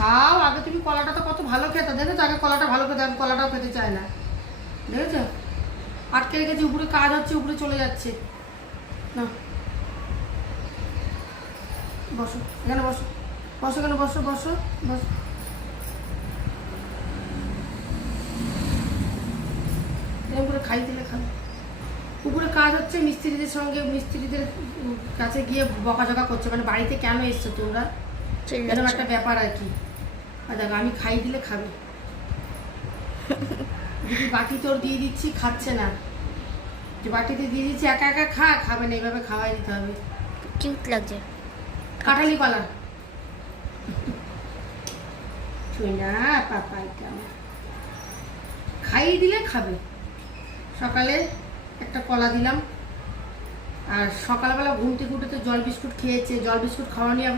খাও আগে, তুমি কলাটা তো কত ভালো খেতে, দেখেছো আগে কলাটা ভালো খেতে, আমি কলাটাও খেতে চাই না, দেখেছো আটকে রেখেছি, উপরে কাজ হচ্ছে, উপরে চলে যাচ্ছে না। বসো এখানে, বসো বসো এখানে, বসো বসো বসো। এরকম করে খাই দিলে খাবে। উপরে কাজ হচ্ছে, মিস্ত্রিদের সঙ্গে, মিস্ত্রিদের কাছে গিয়ে বকাঝকা করছে, মানে বাড়িতে কেন এসছো তোমরা, এরকম একটা ব্যাপার আর কি। আর দেখো আমি খাই দিলে খাবে, যদি বাটি তোর দিয়ে দিচ্ছি খাচ্ছে না, যে বাটিতে দিয়ে দিচ্ছি একা একা খাবে না, এইভাবে খাওয়াই দিতে হবে। কিউট লাগছে। কাঁঠালি কলা ছুঁই না, পাপাই কেমন খাইয়ে দিলে খাবে। সকালে একটা কলা দিলাম, আর সকালবেলা ঘুম থেকে উঠে তো জল বিস্কুট খেয়েছে, জল বিস্কুট খাওয়া নিয়ে